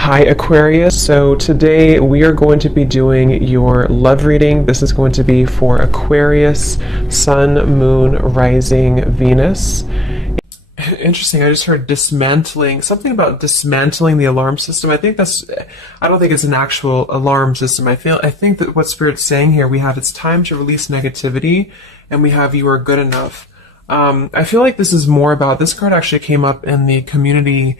Hi Aquarius, so today we are going to be doing your love reading. This is going to be for Aquarius, Sun, Moon, Rising, Venus. Interesting, I just heard dismantling, something about dismantling the alarm system. I don't think it's an actual alarm system. I think that what Spirit's saying here, we have it's time to release negativity, and we have you are good enough. I feel like this is more about, this card actually came up in the community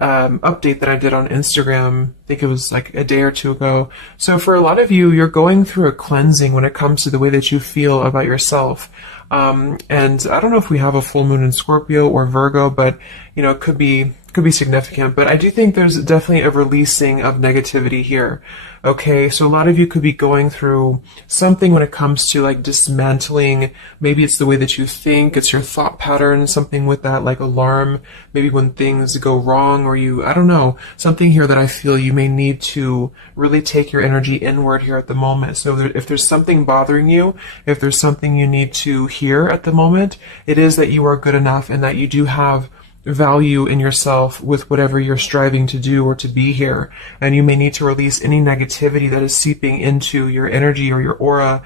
update that I did on Instagram. I think it was like a day or two ago. So for a lot of you, you're going through a cleansing when it comes to the way that you feel about yourself. And I don't know if we have a full moon in Scorpio or Virgo, but you know, it could be significant. But I do think there's definitely a releasing of negativity here. Okay, so a lot of you could be going through something when it comes to like dismantling. Maybe it's the way that you think, it's your thought pattern, something with that like alarm, maybe when things go wrong, or I don't know, something here that I feel you may need to really take your energy inward here at the moment. So if there's something bothering you, if there's something you need to hear at the moment, it is that you are good enough and that you do have value in yourself with whatever you're striving to do or to be here. And you may need to release any negativity that is seeping into your energy or your aura.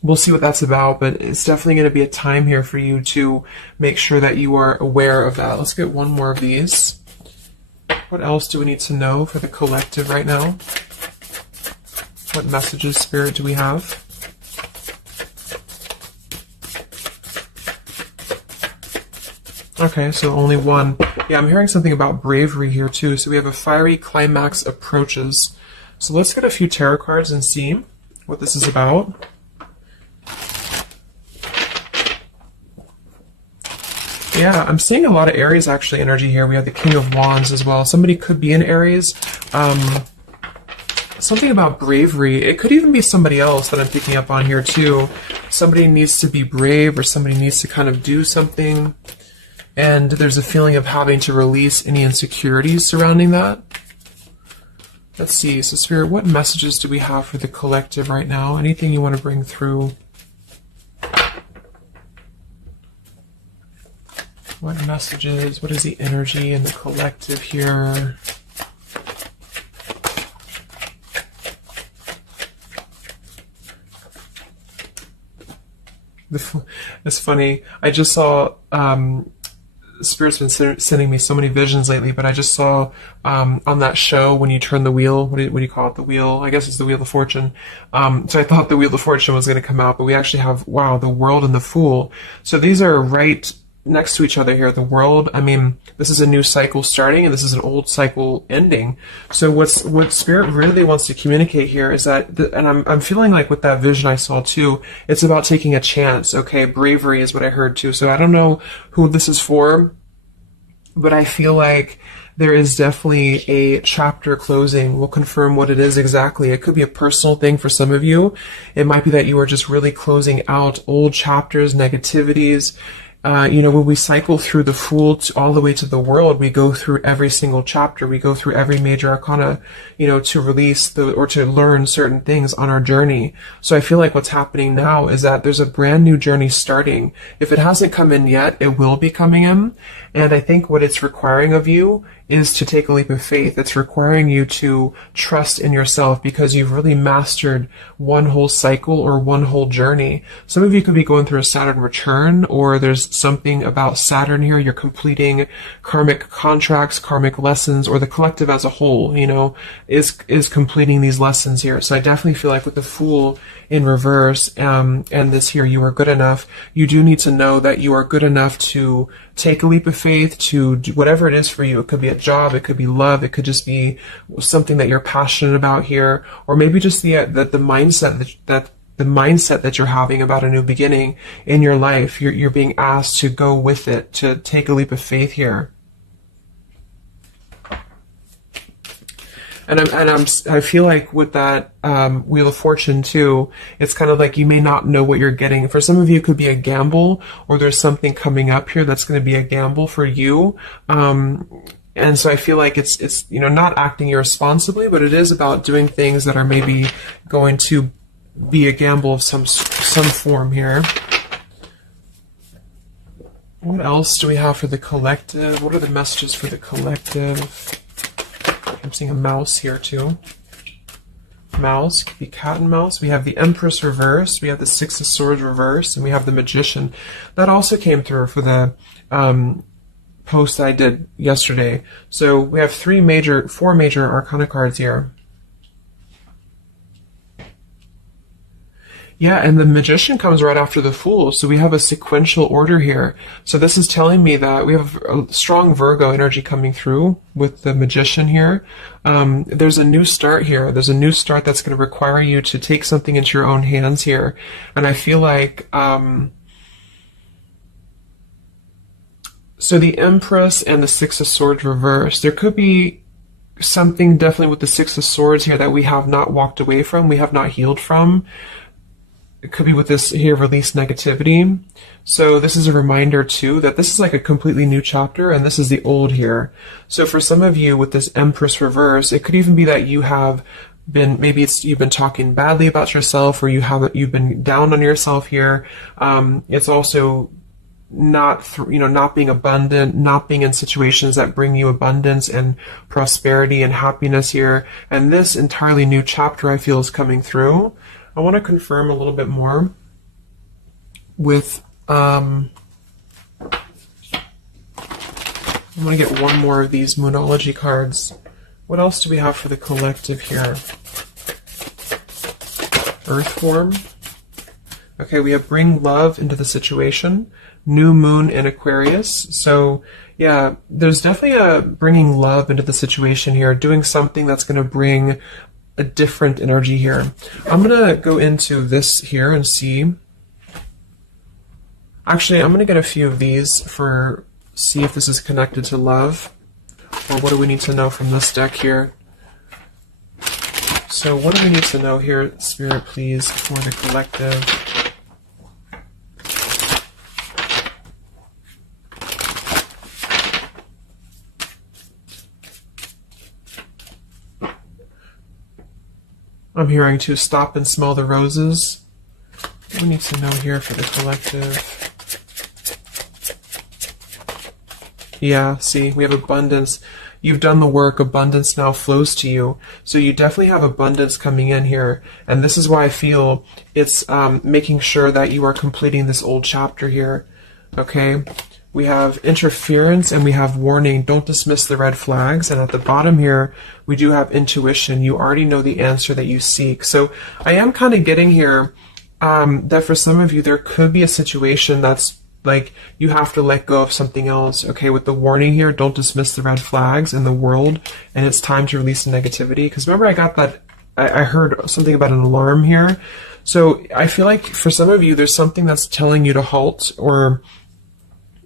We'll see what that's about, but it's definitely going to be a time here for you to make sure that you are aware of that. Let's get one more of these. What else do we need to know for the collective right now? What messages, Spirit, do we have? Okay, so only one. Yeah, I'm hearing something about bravery here too. So we have a fiery climax approaches. So let's get a few tarot cards and see what this is about. Yeah, I'm seeing a lot of Aries actually energy here. We have the King of Wands as well. Somebody could be in Aries. Something about bravery. It could even be somebody else that I'm picking up on here too. Somebody needs to be brave, or somebody needs to kind of do something. And there's a feeling of having to release any insecurities surrounding that. Let's see. So Spirit, what messages do we have for the collective right now? Anything you want to bring through? What messages? What is the energy in the collective here? It's funny. I just saw... Spirit's been sending me so many visions lately, but I just saw on that show when you turn the wheel, what do you call it? The wheel, I guess it's the Wheel of Fortune. So I thought the Wheel of Fortune was going to come out, but we actually have, wow, the World and the Fool. So these are right next to each other here. The World, I mean, this is a new cycle starting, and this is an old cycle ending. So what Spirit really wants to communicate here is that, and I'm feeling like with that vision I saw too, it's about taking a chance. Okay, bravery is what I heard too. So I don't know who this is for, but I feel like there is definitely a chapter closing. We'll confirm what it is exactly. It could be a personal thing for some of you. It might be that you are just really closing out old chapters, negativities. When we cycle through the Fool all the way to the World, we go through every single chapter. We go through every major arcana, to release or to learn certain things on our journey. So I feel like what's happening now is that there's a brand new journey starting. If it hasn't come in yet, it will be coming in. And I think what it's requiring of you is to take a leap of faith. It's requiring you to trust in yourself because you've really mastered one whole cycle or one whole journey. Some of you could be going through a Saturn return, or there's something about Saturn here. You're completing karmic contracts, karmic lessons, or the collective as a whole, is completing these lessons here. So I definitely feel like with the Fool in reverse, and this here, you are good enough. You do need to know that you are good enough to take a leap of faith, to do whatever it is for you. It could be a job, it could be love, it could just be something that you're passionate about here, or maybe just the mindset that you're having about a new beginning in your life. You're being asked to go with it, to take a leap of faith here. And I feel like with that Wheel of Fortune too, it's kind of like you may not know what you're getting. For some of you, it could be a gamble, or there's something coming up here that's going to be a gamble for you. And so I feel like it's not acting irresponsibly, but it is about doing things that are maybe going to be a gamble of some form here. What else do we have for the collective? What are the messages for the collective? I'm seeing a mouse here too. Mouse, could be cat and mouse. We have the Empress reversed, we have the Six of Swords reversed, and we have the Magician. That also came through for the post I did yesterday. So we have four major Arcana cards here. Yeah, and the Magician comes right after the Fool, so we have a sequential order here. So this is telling me that we have a strong Virgo energy coming through with the Magician here. There's a new start here. There's a new start that's going to require you to take something into your own hands here. And I feel like... so the Empress and the Six of Swords reversed. There could be something definitely with the Six of Swords here that we have not walked away from, we have not healed from. It could be with this here, release negativity. So this is a reminder too that this is like a completely new chapter, and this is the old here. So for some of you with this Empress reverse, it could even be that you have been, maybe you've been talking badly about yourself, or you've been down on yourself here. It's also not being abundant, not being in situations that bring you abundance and prosperity and happiness here. And this entirely new chapter I feel is coming through. I want to confirm a little bit more with, I want to get one more of these Moonology cards. What else do we have for the collective here? Earth form. Okay, we have bring love into the situation. New moon in Aquarius. So yeah, there's definitely a bringing love into the situation here, doing something that's going to bring a different energy here. I'm going to go into this here and see. Actually, I'm going to get a few of these see if this is connected to love, or what do we need to know from this deck here. So what do we need to know here, Spirit, please, for the collective? I'm hearing to stop and smell the roses. What do we need to know here for the collective? Yeah, see, we have abundance. You've done the work. Abundance now flows to you. So you definitely have abundance coming in here. And this is why I feel it's making sure that you are completing this old chapter here. Okay? We have interference and we have warning. Don't dismiss the red flags. And at the bottom here, we do have intuition. You already know the answer that you seek. So I am kind of getting here that for some of you, there could be a situation that's like you have to let go of something else. Okay, with the warning here, don't dismiss the red flags in the world. And it's time to release the negativity. Because remember, I got that, I heard something about an alarm here. So I feel like for some of you, there's something that's telling you to halt, or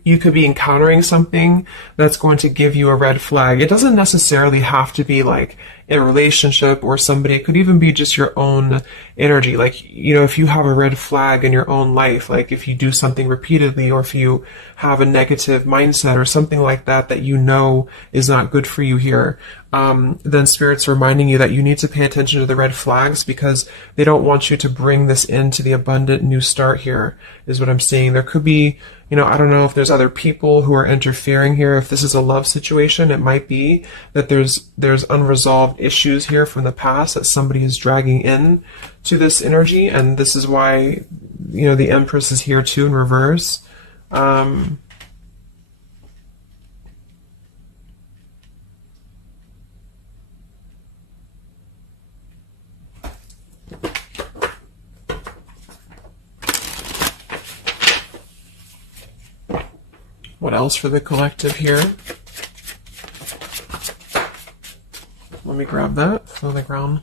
you could be encountering something that's going to give you a red flag. It doesn't necessarily have to be like a relationship or somebody. It could even be just your own energy. Like, you know, if you have a red flag in your own life, like if you do something repeatedly, or if you have a negative mindset or something like that, that you know is not good for you here, then Spirit's reminding you that you need to pay attention to the red flags, because they don't want you to bring this into the abundant new start here, is what I'm seeing. There could be, you know, I don't know if there's other people who are interfering here. If this is a love situation, it might be that there's unresolved issues here from the past that somebody is dragging in to this energy, and this is why, you know, the Empress is here too in reverse. What else for the collective here? Let me grab that on the ground.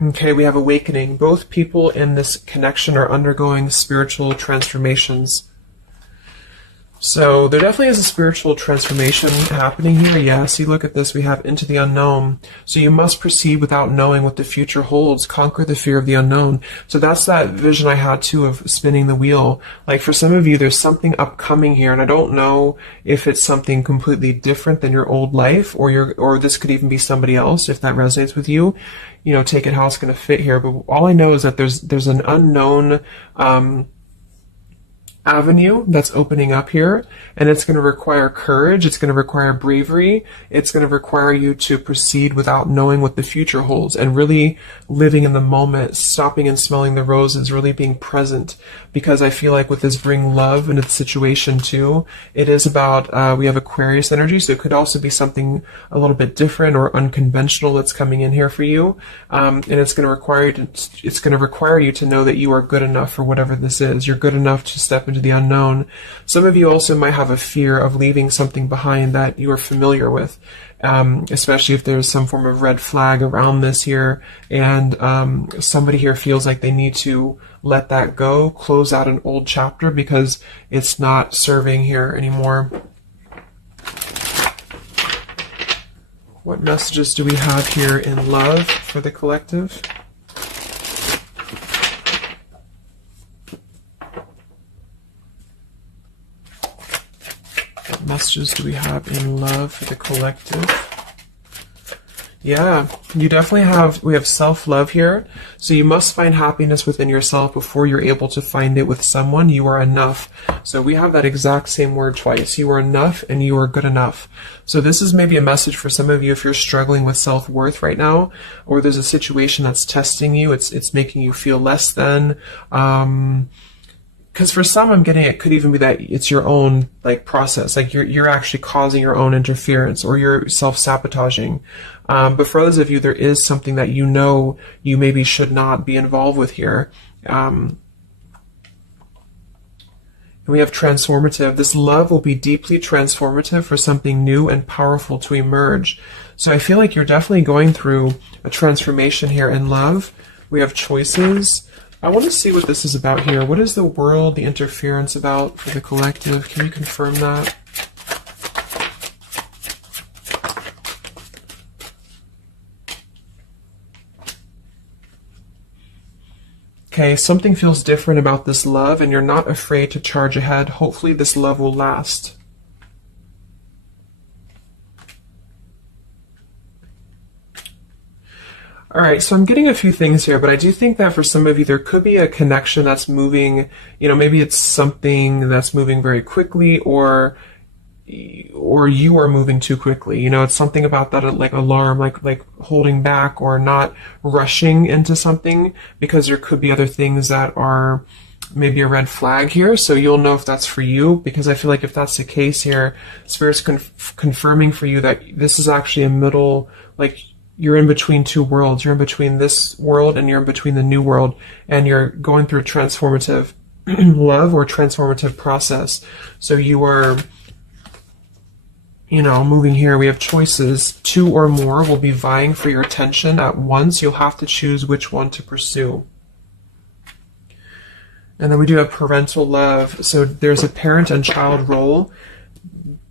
Okay, we have awakening. Both people in this connection are undergoing spiritual transformations. So there definitely is a spiritual transformation happening here. Yeah, see, look at this. We have into the unknown. So you must proceed without knowing what the future holds. Conquer the fear of the unknown. So that's that vision I had too of spinning the wheel. Like for some of you, there's something upcoming here, and I don't know if it's something completely different than your old life, or this could even be somebody else. If that resonates with you, you know, take it how it's going to fit here. But all I know is that there's an unknown avenue that's opening up here, and it's going to require courage, it's going to require bravery, it's going to require you to proceed without knowing what the future holds, and really living in the moment, stopping and smelling the roses, really being present. Because I feel like with this bring love into the situation too, it is about, we have Aquarius energy, so it could also be something a little bit different or unconventional that's coming in here for you, and it's going to require you to know that you are good enough for whatever this is. You're good enough to step into the unknown. Some of you also might have a fear of leaving something behind that you are familiar with, especially if there's some form of red flag around this here, and somebody here feels like they need to let that go, close out an old chapter because it's not serving here anymore. What messages do we have here in love for the collective? What messages do we have in love for the collective? Yeah, you definitely we have self-love here. So you must find happiness within yourself before you're able to find it with someone. You are enough. So we have that exact same word twice. You are enough and you are good enough. So this is maybe a message for some of you if you're struggling with self-worth right now, or there's a situation that's testing you. It's making you feel less than, because for some, I'm getting it could even be that it's your own process, like you're actually causing your own interference, or you're self-sabotaging. But for others of you, there is something that you know you maybe should not be involved with here. And we have transformative. This love will be deeply transformative for something new and powerful to emerge. So I feel like you're definitely going through a transformation here in love. We have choices. I want to see what this is about here. What is the world, the interference about for the collective? Can you confirm that? Okay, something feels different about this love, and you're not afraid to charge ahead. Hopefully this love will last. All right, so I'm getting a few things here, but I do think that for some of you, there could be a connection that's moving, maybe it's something that's moving very quickly, or you are moving too quickly. It's something about that, like alarm, like holding back or not rushing into something, because there could be other things that are maybe a red flag here. So you'll know if that's for you, because I feel like if that's the case here, Spirit's confirming for you that this is actually a middle, you're in between two worlds. You're in between this world and you're in between the new world, and you're going through a transformative love or transformative process. So you are, moving here. We have choices. Two or more will be vying for your attention at once. You'll have to choose which one to pursue. And then we do have parental love. So there's a parent and child role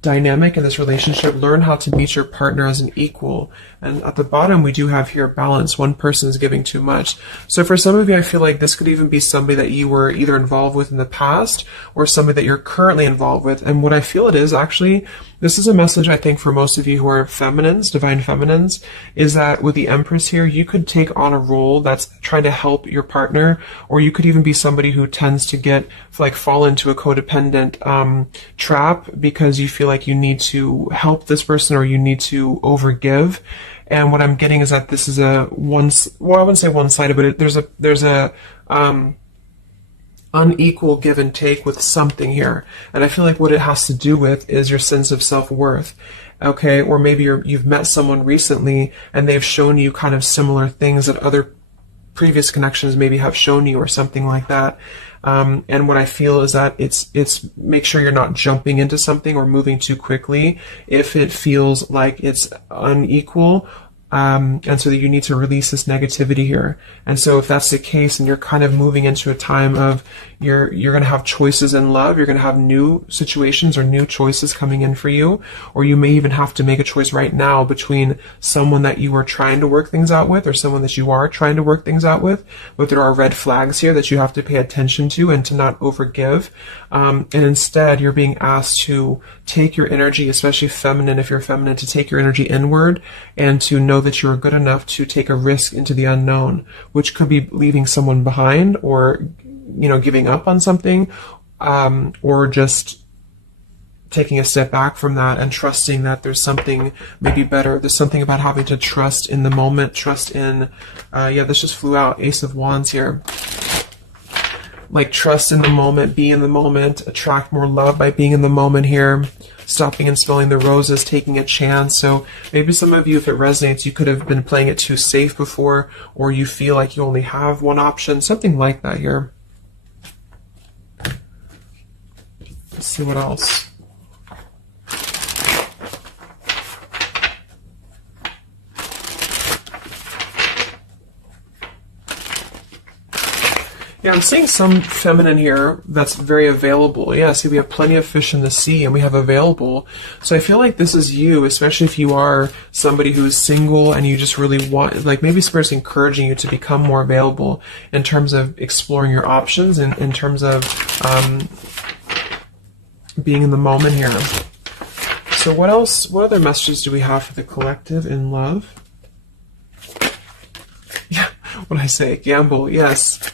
dynamic in this relationship. Learn how to meet your partner as an equal. And at the bottom, we do have here balance. One person is giving too much. So for some of you, I feel like this could even be somebody that you were either involved with in the past or somebody that you're currently involved with. And what I feel it is actually, this is a message I think for most of you who are feminines, divine feminines, is that with the Empress here, you could take on a role that's trying to help your partner, or you could even be somebody who tends to fall into a codependent trap because you feel like you need to help this person or you need to overgive. And what I'm getting is that this is I wouldn't say one-sided, but there's a unequal give and take with something here. And I feel like what it has to do with is your sense of self-worth. Okay, or maybe you've met someone recently and they've shown you kind of similar things that other previous connections maybe have shown you, or something like that. And what I feel is that it's make sure you're not jumping into something or moving too quickly if it feels like it's unequal. And so that you need to release this negativity here. And so if that's the case, and you're kind of moving into a time of you're going to have choices in love, you're going to have new situations or new choices coming in for you, or you may even have to make a choice right now between someone that you are trying to work things out with or someone that you are trying to work things out with. But there are red flags here that you have to pay attention to and to not overgive. And instead, you're being asked to take your energy, especially feminine, if you're feminine, to take your energy inward and to know that you're good enough to take a risk into the unknown, which could be leaving someone behind or, giving up on something. or just taking a step back from that and trusting that there's something maybe better. There's something about having to trust in the moment, trust in, yeah, this just flew out, Ace of Wands here. Like trust in the moment, be in the moment, attract more love by being in the moment here, stopping and smelling the roses, taking a chance. So maybe some of you, if it resonates, you could have been playing it too safe before, or you feel like you only have one option, something like that here. Let's see what else. Yeah, I'm seeing some feminine here that's very available. Yeah, see, we have plenty of fish in the sea, and we have available. So I feel like this is you, especially if you are somebody who is single and you just really want, like maybe Spirit's encouraging you to become more available in terms of exploring your options and in terms of being in the moment here. So what else, what other messages do we have for the collective in love? Yeah, what did I say? Gamble, yes.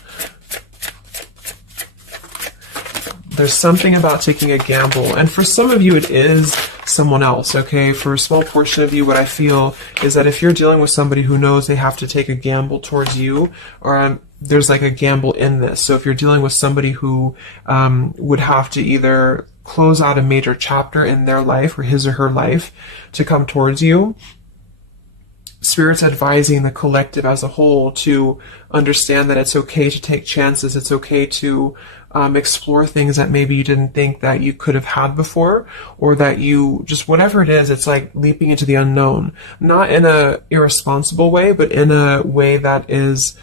There's something about taking a gamble, and for some of you it is someone else, okay? For a small portion of you, what I feel is that if you're dealing with somebody who knows they have to take a gamble towards you, or there's like a gamble in this. So if you're dealing with somebody who would have to either close out a major chapter in their life or his or her life to come towards you, Spirit's advising the collective as a whole to understand that it's okay to take chances. It's okay to explore things that maybe you didn't think that you could have had before, or that you just, whatever it is, it's like leaping into the unknown. Not in a irresponsible way, but in a way that is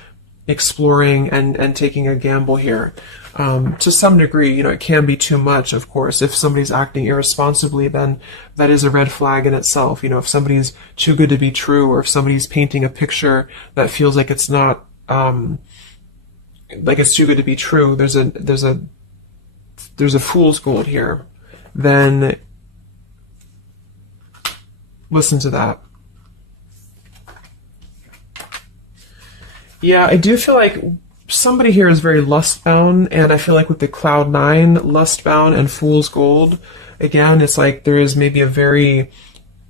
exploring and taking a gamble here. To some degree, you know, it can be too much, of course. If somebody's acting irresponsibly, then that is a red flag in itself. You know, if somebody's too good to be true, or if somebody's painting a picture that feels like it's not, like it's too good to be true, there's a fool's gold here, then listen to that. Yeah, I do feel like somebody here is very lust-bound, and I feel like with the Cloud 9, lust-bound and Fool's Gold, again, it's like there is maybe a very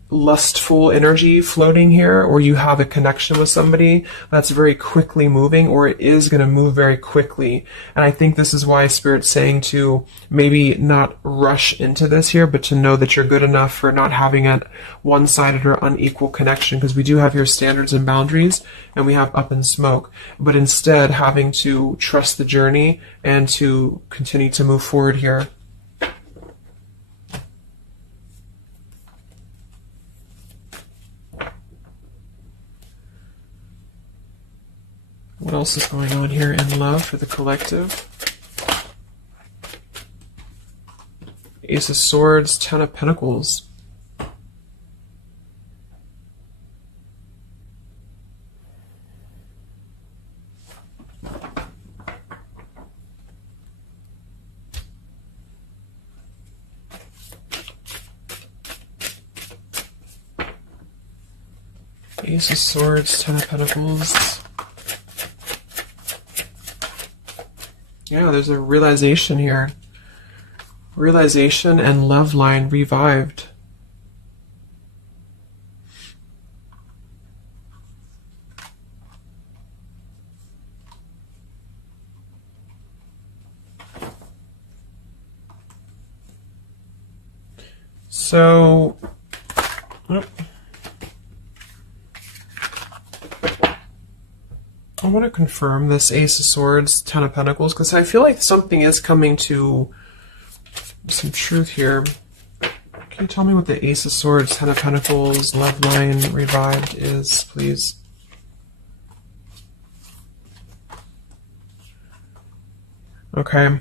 lustful energy floating here, or you have a connection with somebody that's very quickly moving, or it is going to move very quickly. And I think this is why Spirit's saying to maybe not rush into this here, but to know that you're good enough for not having a one-sided or unequal connection, because we do have your standards and boundaries, and we have up in smoke, but instead having to trust the journey and to continue to move forward here. What else is going on here in love for the collective? Ace of Swords, Ten of Pentacles. Ace of Swords, Ten of Pentacles. Yeah, there's a realization here. Realization and love line revived. So, I want to confirm this Ace of Swords, Ten of Pentacles, because I feel like something is coming to some truth here. Can you tell me what the Ace of Swords, Ten of Pentacles, love line revived is, please? Okay.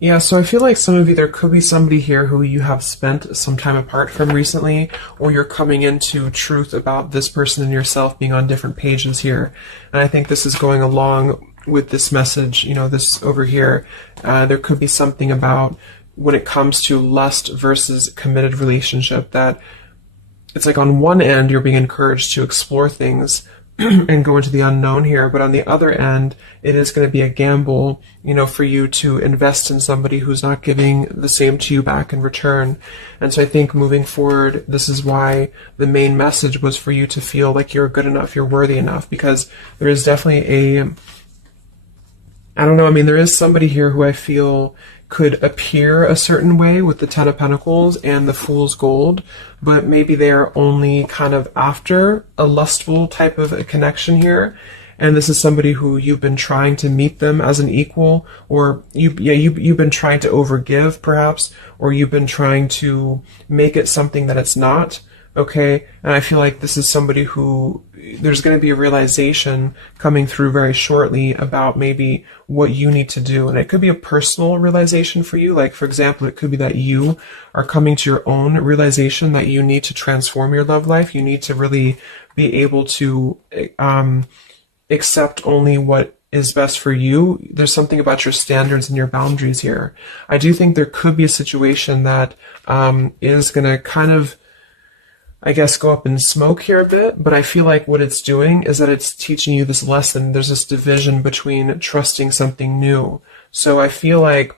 Yeah, so I feel like some of you, there could be somebody here who you have spent some time apart from recently, or you're coming into truth about this person and yourself being on different pages here. And I think this is going along with this message, you know, this over here. There could be something about when it comes to lust versus committed relationship, that it's like on one end you're being encouraged to explore things, and go into the unknown here. But on the other end, it is going to be a gamble, for you to invest in somebody who's not giving the same to you back in return. And so I think moving forward, this is why the main message was for you to feel like you're good enough, you're worthy enough, because there is definitely I don't know, there is somebody here who I feel could appear a certain way with the Ten of Pentacles and the Fool's Gold, but maybe they are only kind of after a lustful type of a connection here. And this is somebody who you've been trying to meet them as an equal, or you've been trying to overgive perhaps, or you've been trying to make it something that it's not. Okay, and I feel like this is somebody who there's going to be a realization coming through very shortly about maybe what you need to do. And it could be a personal realization for you. Like, for example, it could be that you are coming to your own realization that you need to transform your love life. You need to really be able to accept only what is best for you. There's something about your standards and your boundaries here. I do think there could be a situation that is going to kind of, I guess, go up in smoke here a bit, but I feel like what it's doing is that it's teaching you this lesson. There's this division between trusting something new. So I feel like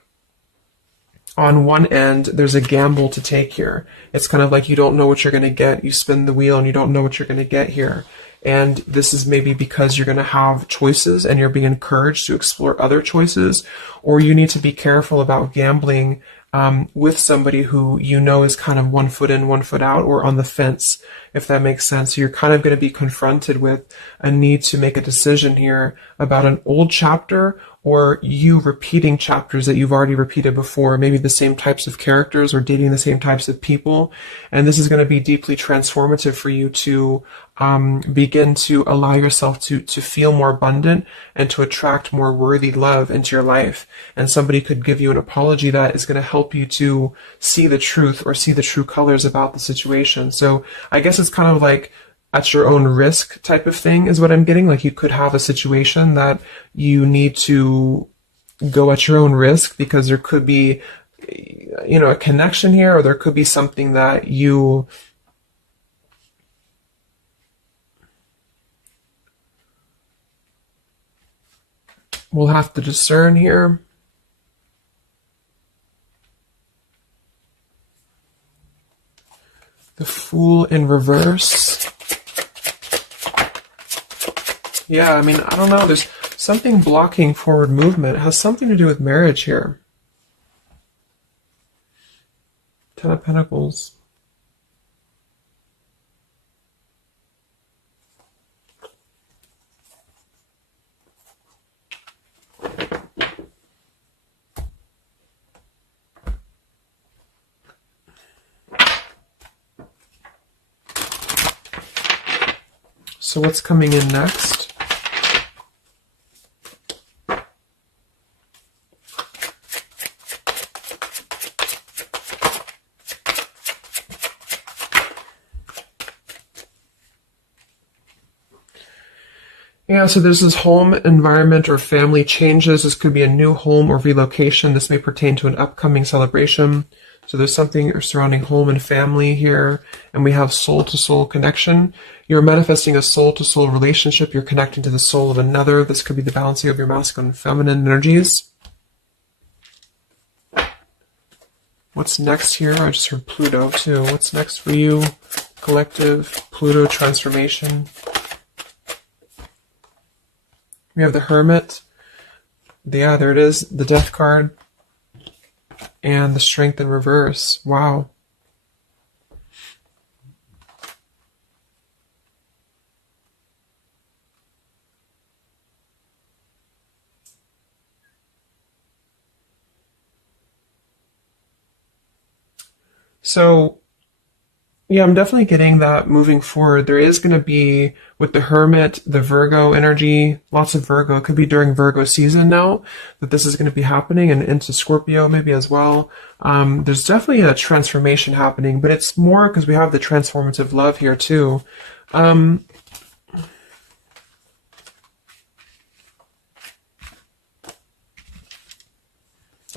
on one end, there's a gamble to take here. It's kind of like you don't know what you're going to get. You spin the wheel and you don't know what you're going to get here. And this is maybe because you're going to have choices and you're being encouraged to explore other choices, or you need to be careful about gambling with somebody who is kind of 1 foot in, 1 foot out, or on the fence, if that makes sense. So you're kind of going to be confronted with a need to make a decision here about an old chapter, or you repeating chapters that you've already repeated before, maybe the same types of characters or dating the same types of people. And this is going to be deeply transformative for you to begin to allow yourself to feel more abundant and to attract more worthy love into your life. And somebody could give you an apology that is going to help you to see the truth or see the true colors about the situation. So I guess it's kind of like at your own risk type of thing is what I'm getting. Like, you could have a situation that you need to go at your own risk because there could be, a connection here, or there could be something that you will have to discern here. The Fool in reverse. Yeah, I don't know. There's something blocking forward movement. It has something to do with marriage here. Ten of Pentacles. So what's coming in next? Yeah, so there's this home environment or family changes. This could be a new home or relocation. This may pertain to an upcoming celebration. So there's something surrounding home and family here. And we have soul-to-soul connection. You're manifesting a soul-to-soul relationship. You're connecting to the soul of another. This could be the balancing of your masculine and feminine energies. What's next here? I just heard Pluto too. What's next for you? Collective, Pluto transformation. We have the Hermit. Yeah, there it is. The Death card. And the Strength in reverse. Wow. So, yeah, I'm definitely getting that moving forward. There is going to be, with the Hermit, the Virgo energy, lots of Virgo. It could be during Virgo season now that this is going to be happening, and into Scorpio maybe as well. There's definitely a transformation happening, but it's more because we have the transformative love here too.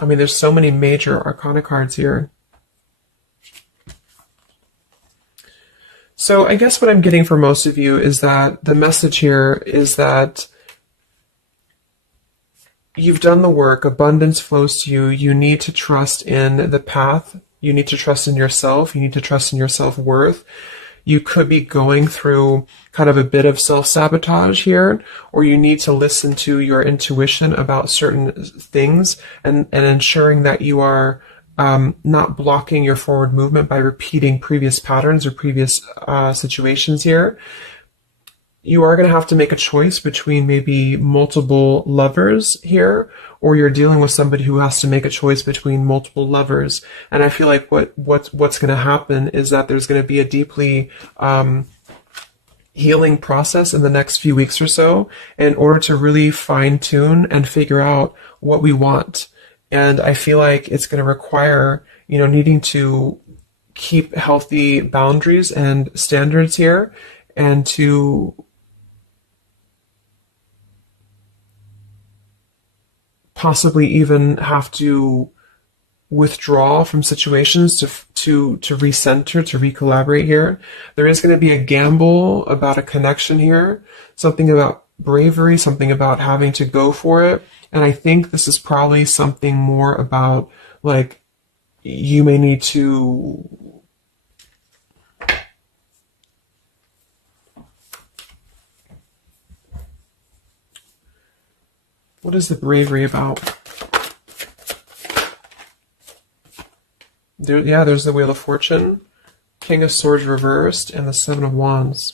There's so many major arcana cards here. So I guess what I'm getting for most of you is that the message here is that you've done the work, abundance flows to you, you need to trust in the path, you need to trust in yourself, you need to trust in your self-worth. You could be going through kind of a bit of self-sabotage here, or you need to listen to your intuition about certain things and ensuring that you are not blocking your forward movement by repeating previous patterns or previous situations here. You are going to have to make a choice between maybe multiple lovers here, or you're dealing with somebody who has to make a choice between multiple lovers. And I feel like what's going to happen is that there's going to be a deeply healing process in the next few weeks or so in order to really fine tune and figure out what we want. And I feel like it's going to require, needing to keep healthy boundaries and standards here, and to possibly even have to withdraw from situations to recenter, to recollaborate here. There is going to be a gamble about a connection here, something about bravery, something about having to go for it. And I think this is probably something more about, like, you may need to what is the bravery about? There's the Wheel of Fortune, King of Swords reversed, and the Seven of Wands.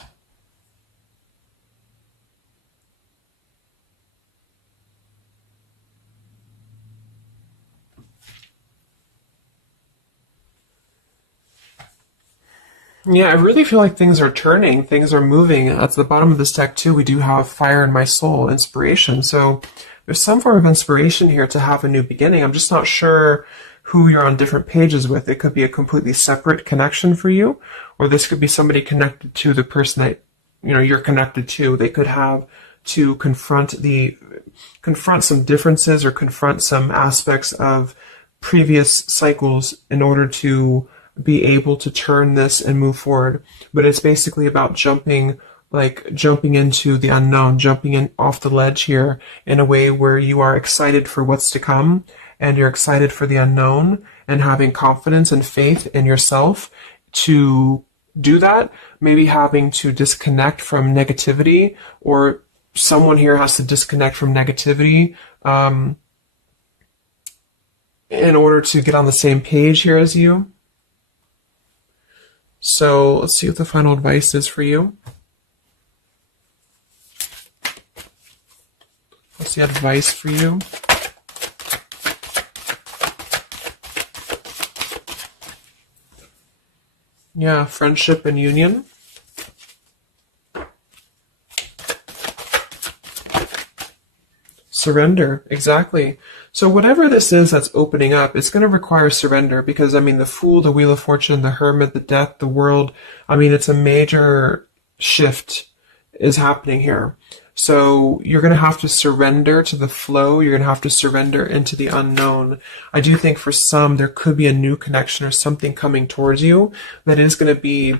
Yeah, I really feel like things are turning, things are moving. At the bottom of this deck too, we do have Fire in My Soul, inspiration. So there's some form of inspiration here to have a new beginning. I'm just not sure who you're on different pages with. It could be a completely separate connection for you, or this could be somebody connected to the person that you're connected to. They could have to confront some differences or confront some aspects of previous cycles in order to be able to turn this and move forward. But it's basically about jumping into the unknown, jumping in off the ledge here in a way where you are excited for what's to come, and you're excited for the unknown, and having confidence and faith in yourself to do that. Maybe having to disconnect from negativity, or someone here has to disconnect from negativity in order to get on the same page here as you. So let's see what the final advice is for you. What's the advice for you? Yeah, friendship and union. Surrender, exactly. So whatever this is that's opening up, it's going to require surrender, because, the Fool, the Wheel of Fortune, the Hermit, the Death, the World, it's a major shift is happening here. So you're going to have to surrender to the flow. You're going to have to surrender into the unknown. I do think for some, there could be a new connection or something coming towards you that is going to be,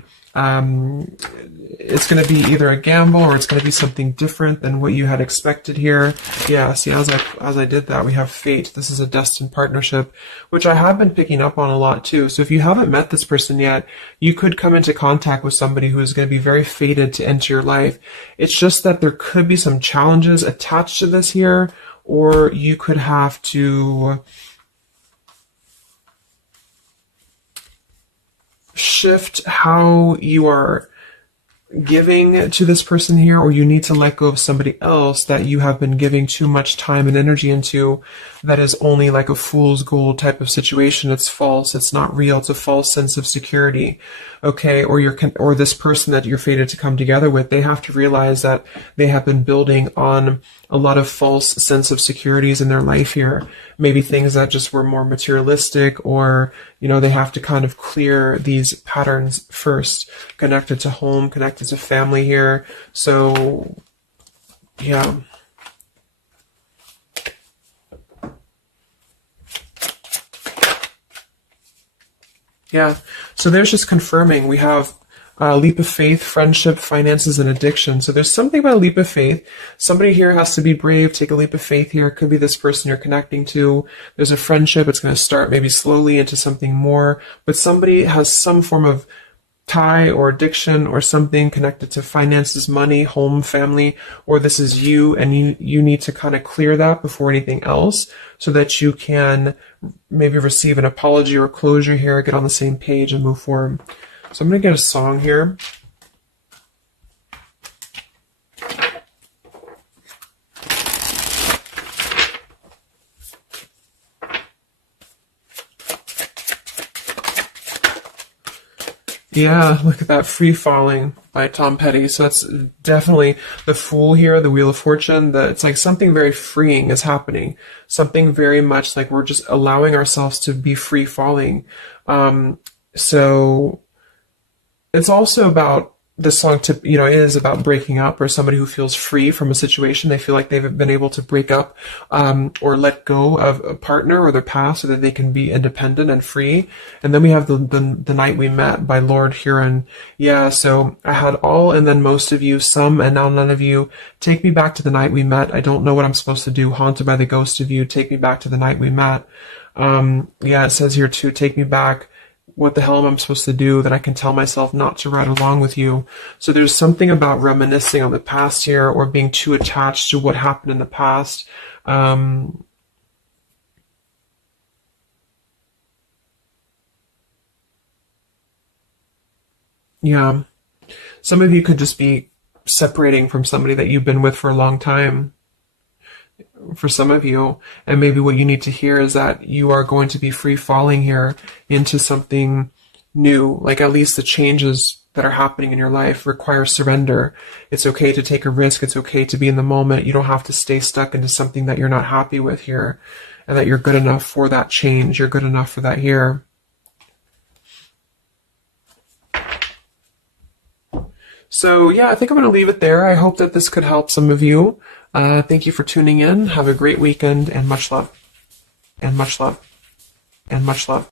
it's going to be either a gamble, or it's going to be something different than what you had expected here. Yeah, see, as I did that, we have fate. This is a destined partnership, which I have been picking up on a lot too. So if you haven't met this person yet, you could come into contact with somebody who is going to be very fated to enter your life. It's just that there could be some challenges attached to this here, or you could have to shift how you are giving to this person here, or you need to let go of somebody else that you have been giving too much time and energy into, that is only like a fool's gold type of situation. It's false, it's not real, it's a false sense of security. Okay, or this person that you're fated to come together with, they have to realize that they have been building on a lot of false sense of securities in their life here. Maybe things that just were more materialistic, or, they have to kind of clear these patterns first, connected to home, connected to family here. So, yeah. Yeah, so there's just confirming. We have Leap of faith, friendship, finances, and addiction. So there's something about a leap of faith. Somebody here has to be brave, take a leap of faith here. It could be this person you're connecting to. There's a friendship. It's going to start maybe slowly into something more. But somebody has some form of tie or addiction or something connected to finances, money, home, family, or this is you, and you need to kind of clear that before anything else so that you can maybe receive an apology or closure here, get on the same page and move forward. So I'm going to get a song here. Yeah, look at that, Free Falling by Tom Petty. So that's definitely the Fool here, the Wheel of Fortune. It's like something very freeing is happening. Something very much like we're just allowing ourselves to be free falling. So it's also about this song it is about breaking up, or somebody who feels free from a situation. They feel like they've been able to break up or let go of a partner or their past so that they can be independent and free. And then we have the Night We Met by Lord Huron. Yeah, so I had all and then most of you, some and now none of you. Take me back to the night we met. I don't know what I'm supposed to do. Haunted by the ghost of you. Take me back to the night we met. Yeah, it says here too, take me back. What the hell am I supposed to do that I can tell myself not to ride along with you? So there's something about reminiscing on the past here, or being too attached to what happened in the past. Yeah. Some of you could just be separating from somebody that you've been with for a long time. For some of you, and maybe what you need to hear is that you are going to be free falling here into something new. Like, at least the changes that are happening in your life require surrender. It's okay to take a risk. It's okay to be in the moment. You don't have to stay stuck into something that you're not happy with here, and that you're good enough for that change. You're good enough for that here. So yeah, I think I'm going to leave it there. I hope that this could help some of you. Thank you for tuning in. Have a great weekend, and much love. And much love. And much love.